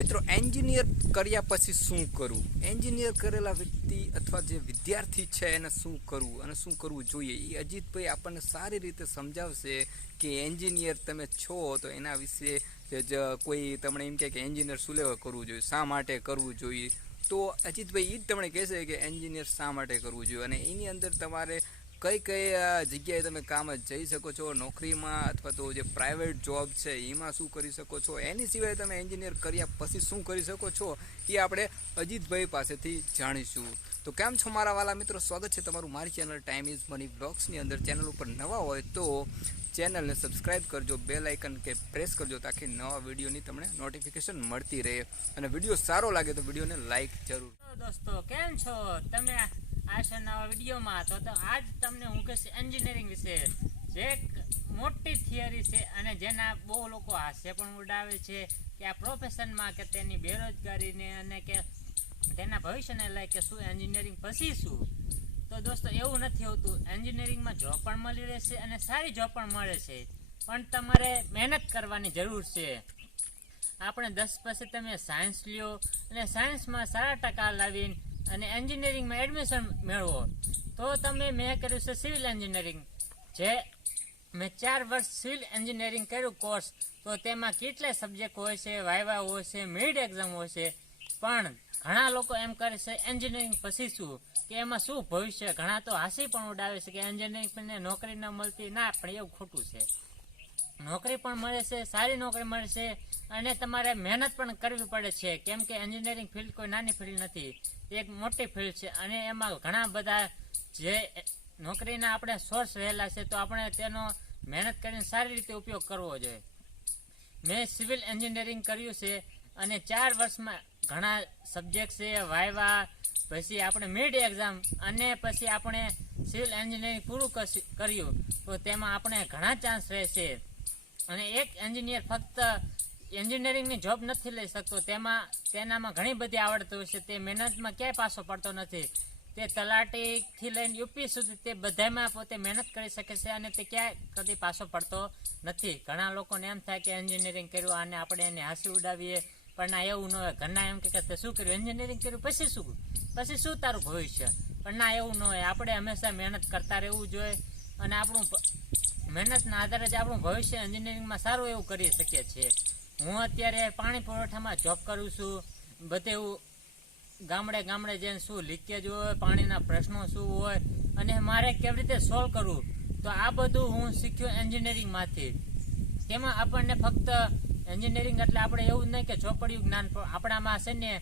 મિત્રો એન્જિનિયર કર્યા પછી શું કરવું, એન્જિનિયર કરેલા વ્યક્તિ અથવા જે વિદ્યાર્થી છે એને શું કરવું અને શું કરવું જોઈએ એ અજીતભાઈ આપણને સારી રીતે સમજાવશે કે એન્જિનિયર તમે છો તો એના વિશે કોઈ તમને એમ કે એન્જિનિયર શું લેવા કરવું જોઈએ, શા માટે કરવું જોઈએ, તો અજીતભાઈ એ જ તમને કહેશે કે એન્જિનિયર શા માટે કરવું જોઈએ અને એની અંદર તમારે કઈ કઈ જગ્યાએ તમે કામ જઈ શકો છો, નોકરીમાં અથવા તો જે પ્રાઇવેટ જોબ છે એમાં શું કરી શકો છો, એની સિવાય તમે એન્જિનિયર કર્યા પછી શું કરી શકો છો એ આપણે અજીતભાઈ પાસેથી જાણીશું. તો કેમ છો મારા વાલા મિત્રો, સ્વાગત છે તમારું મારી ચેનલ ટાઈમ ઇઝ મની બ્લોગ્સની અંદર. ચેનલ ઉપર નવા હોય તો ચેનલને સબસ્ક્રાઈબ કરજો, બેલ આઇકન કે પ્રેસ કરજો તાકી નવા વિડીયોની તમને નોટિફિકેશન મળતી રહે અને વિડીયો સારો લાગે તો વિડીયોને લાઇક જરૂર. દોસ્તો કેમ છો તમે? આ છે નવા વિડીયોમાં. તો આજ તમને હું કહીશ એન્જિનિયરિંગ વિશે, જે એક મોટી થિયરી છે અને જેના બહુ લોકો હાસ્ય પણ ઉડાવે છે કે આ પ્રોફેશનમાં કે તેની બેરોજગારીને અને કે તેના ભવિષ્યને લઈ કે શું એન્જિનિયરિંગ પછી શું. તો દોસ્તો એવું નથી હોતું. એન્જિનિયરિંગમાં જોબ પણ મળી રહેશે અને સારી જોબ પણ મળે છે, પણ તમારે મહેનત કરવાની જરૂર છે. આપણે 10 પછી તમે સાયન્સ લ્યો અને સાયન્સમાં સારા ટકા લાવીને અને એન્જિનિયરિંગમાં એડમિશન મેળવો તો મેં કર્યું છે સિવિલ એન્જિનિયરિંગ. જે મેં 4 વર્ષ સિવિલ એન્જિનિયરિંગ કર્યું કોર્સ, તો તેમાં કેટલાય સબ્જેક્ટ હોય છે, વાયવા હોય છે, મિડ એક્ઝામ હોય છે, પણ ઘણા લોકો એમ કરે છે એન્જિનિયરિંગ પછી શું, કે એમાં શું ભવિષ્ય. ઘણા તો હાસી પણ ઉડાવે છે કે એન્જિનિયરિંગ નોકરી ન મળતી. ના, પણ એવું ખોટું છે. નોકરી પણ મળે છે, સારી નોકરી મળે છે અને તમારે મહેનત પણ કરવી પડે છે, કેમ કે એન્જિનિયરિંગ ફિલ્ડ કોઈ નાની ફિલ્ડ નથી, એક મોટી ફિલ્ડ છે અને એમાં ઘણા બધા જે નોકરીના આપણે સોર્સ રહેલા છે, તો આપણે તેનો મહેનત કરીને સારી રીતે ઉપયોગ કરવો જોઈએ. મેં સિવિલ એન્જિનિયરિંગ કર્યું છે અને 4 વર્ષમાં ઘણા સબ્જેક્ટ છે, વાયવા, પછી આપણે મિડ એક્ઝામ અને પછી આપણે સિવિલ એન્જિનિયરિંગ પૂરું કર્યું તો તેમાં આપણે ઘણા ચાન્સ રહે છે. અને એક એન્જિનિયર ફક્ત એન્જિનિયરિંગની જોબ નથી લઈ શકતો, તેનામાં ઘણી બધી આવડત હોય છે. તે મહેનતમાં ક્યાંય પાછો પડતો નથી. તે તલાટીથી લઈને યુપી સુધી તે બધામાં પોતે મહેનત કરી શકે છે અને તે ક્યાંય કદી પાછો પડતો નથી. ઘણા લોકોને એમ થાય કે એન્જિનિયરિંગ કર્યું અને આપણે એને હાંસી ઉડાવીએ, પણ ના, એવું ન હોય. ઘરના એમ કે તે શું કર્યું, એન્જિનિયરિંગ કર્યું પછી શું તારું ભવિષ્ય, પણ ના, એવું ન હોય. આપણે હંમેશા મહેનત કરતા રહેવું જોઈએ અને આપણું મહેનતના આધારે જ આપણું ભવિષ્ય એન્જિનિયરિંગમાં સારું એવું કરી શકીએ છીએ. હું અત્યારે પાણી પુરવઠામાં જોબ કરું છું. બધે એવું ગામડે જઈને શું લીકેજ હોય, પાણીના પ્રશ્નો શું હોય અને મારે કેવી રીતે સોલ્વ કરવું, તો આ બધું હું શીખ્યો એન્જિનિયરિંગમાંથી. તેમાં આપણને ફક્ત એન્જિનિયરિંગ એટલે આપણે એવું નહીં કે ચોપડિયું જ્ઞાન, પણ આપણામાં છે ને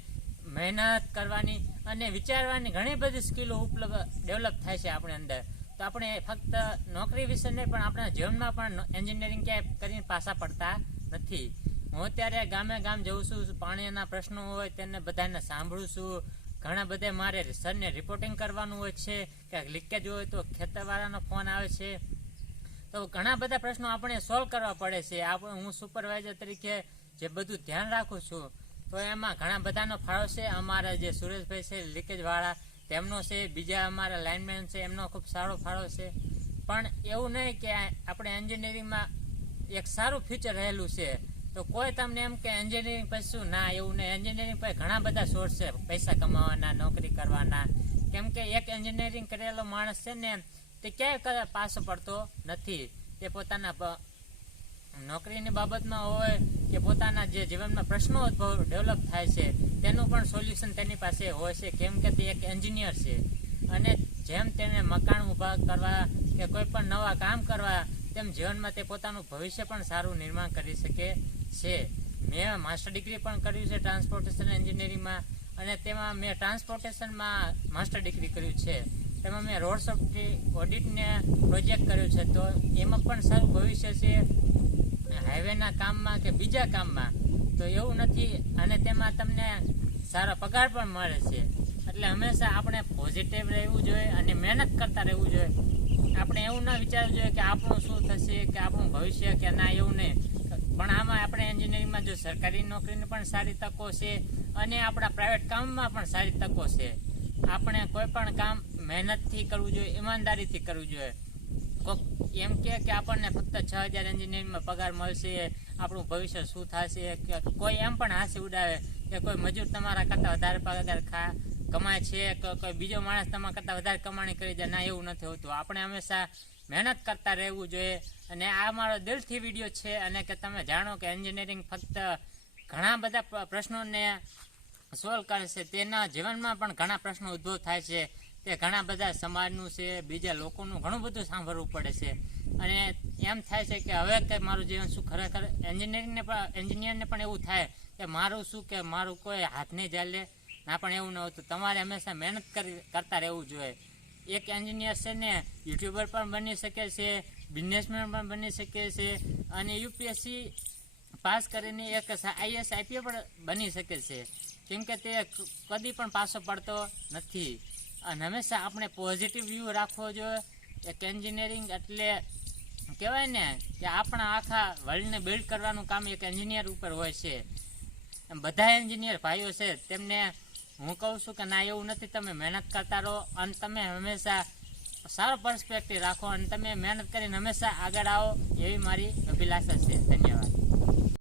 મહેનત કરવાની અને વિચારવાની ઘણી બધી સ્કિલો ડેવલપ થાય છે આપણી અંદર. તો આપણે ફક્ત નોકરી વિશે નહીં, પણ આપણા જીવનમાં પણ એન્જિનિયરિંગ ક્યાંય કરીને પાછા પડતા નથી. હું અત્યારે ગામ જઉં છું, પાણીના પ્રશ્નો હોય તેને બધાને સાંભળું છું. ઘણા બધા મારે સરને રિપોર્ટિંગ કરવાનું હોય છે, ક્યાંક લીકેજ હોય તો ખેતરવાળાનો ફોન આવે છે. તો ઘણા બધા પ્રશ્નો આપણે સોલ્વ કરવા પડે છે. હું સુપરવાઇઝર તરીકે જે બધું ધ્યાન રાખું છું, તો એમાં ઘણા બધાનો ફાળો છે. અમારા જે સુરેશભાઈ છે લીકેજવાળા, તેમનો છે, બીજા અમારા લાઇનમેન છે, એમનો ખૂબ સારો ફાળો છે. પણ એવું નહીં કે આપણે એન્જિનિયરિંગમાં એક સારું ફ્યુચર રહેલું છે તો કોઈ તમને એમ કે એન્જિનિયરિંગ પછી શું, ના, એવું નહીં. એન્જિનિયરિંગ પછી ઘણા બધા સોર્સ છે પૈસા કમાવાના, નોકરી કરવાના. કેમ કે એક એન્જિનિયરિંગ કરેલો માણસ છે ને તે ક્યાંય પાછો પડતો નથી. તે પોતાના નોકરીની બાબતમાં હોય કે પોતાના જે જીવનમાં પ્રશ્નો ડેવલપ થાય છે તેનું પણ સોલ્યુશન તેની પાસે હોય છે, કેમ કે તે એક એન્જિનિયર છે. અને જેમ તેને મકાન ઊભા કરવા કે કોઈ પણ નવા કામ કરવા, તેમ જીવનમાં તે પોતાનું ભવિષ્ય પણ સારું નિર્માણ કરી શકે છે. મેં માસ્ટર ડિગ્રી પણ કર્યું છે ટ્રાન્સપોર્ટેશન એન્જિનિયરિંગમાં, અને તેમાં મેં ટ્રાન્સપોર્ટેશનમાં માસ્ટર ડિગ્રી કર્યું છે. તેમાં મેં રોડ સેફ્ટી ઓડિટને પ્રોજેક્ટ કર્યું છે, તો એમાં પણ સારું ભવિષ્ય છે હાઈવેના કામમાં કે બીજા કામમાં. તો એવું નથી, અને તેમાં તમને સારો પગાર પણ મળે છે. એટલે હંમેશા આપણે પોઝિટિવ રહેવું જોઈએ અને મહેનત કરતા રહેવું જોઈએ. આપણે એવું ના વિચારવું જોઈએ કે આપણું શું થશે, કે આપણું ભવિષ્ય, કે ના, એવું નહીં. પણ આમાં આપણે એન્જિનિયરિંગમાં જો સરકારી નોકરીની પણ સારી તકો છે અને આપણા પ્રાઇવેટ કામમાં પણ સારી તકો છે. આપણે કોઈ પણ કામ મહેનતથી કરવું જોઈએ, ઈમાનદારીથી કરવું જોઈએ. કોક એમ કે આપણને ફક્ત 6,000 એન્જિનિયરિંગમાં પગાર મળશે, આપણું ભવિષ્ય શું થશે, કે કોઈ એમ પણ હાંસી ઉડાવે કે કોઈ મજૂર તમારા કરતાં વધારે પગાર કમાય છે, કે કોઈ બીજો માણસ તમારા કરતાં વધારે કમાણી કરી જાય. ના, એવું નથી હોતું. આપણે હંમેશા મહેનત કરતા રહેવું જોઈએ. અને આ મારો દિલથી વિડીયો છે, અને કે તમે જાણો કે એન્જિનિયરિંગ ફક્ત ઘણા બધા પ્રશ્નોને સોલ્વ કરે છે, તેના જીવનમાં પણ ઘણા પ્રશ્નો ઉદ્ભવ થાય છે. તે ઘણા બધા સમાજનું છે, બીજા લોકોનું ઘણું બધું સાંભળવું પડે છે. અને એમ થાય છે કે હવે કે મારું જીવન શું ખરેખર એન્જિનિયરને પણ એવું થાય કે મારું શું, કે મારું કોઈ હાથ નહીં ચાલે. ના, પણ એવું ન હોતું. તમારે હંમેશા મહેનત કરતા રહેવું જોઈએ. એક એન્જિનિયર છે ને યુટ્યુબર પણ બની શકે છે, બિઝનેસમેન પણ બની શકે છે, અને યુપીએસસી પાસ કરીને એક IAS IPS પણ બની શકે છે. કેમ કે તે કદી પણ પાછો પડતો નથી. અને હંમેશા આપણે પોઝિટિવ વ્યૂ રાખવો જોઈએ. એક એન્જિનિયરિંગ એટલે કહેવાય ને કે આપણા આખા વર્લ્ડને બિલ્ડ કરવાનું કામ એક એન્જિનિયર ઉપર હોય છે. બધા એન્જિનિયર ભાઈઓ છે તેમને હું કહું છું કે ના, એવું નથી. તમે મહેનત કરતા રહો, અને તમે હંમેશા સારો પર્સપેક્ટિવ રાખો, અને તમે મહેનત કરીને હંમેશા આગળ આવો, એવી મારી અભિલાષા છે. ધન્યવાદ.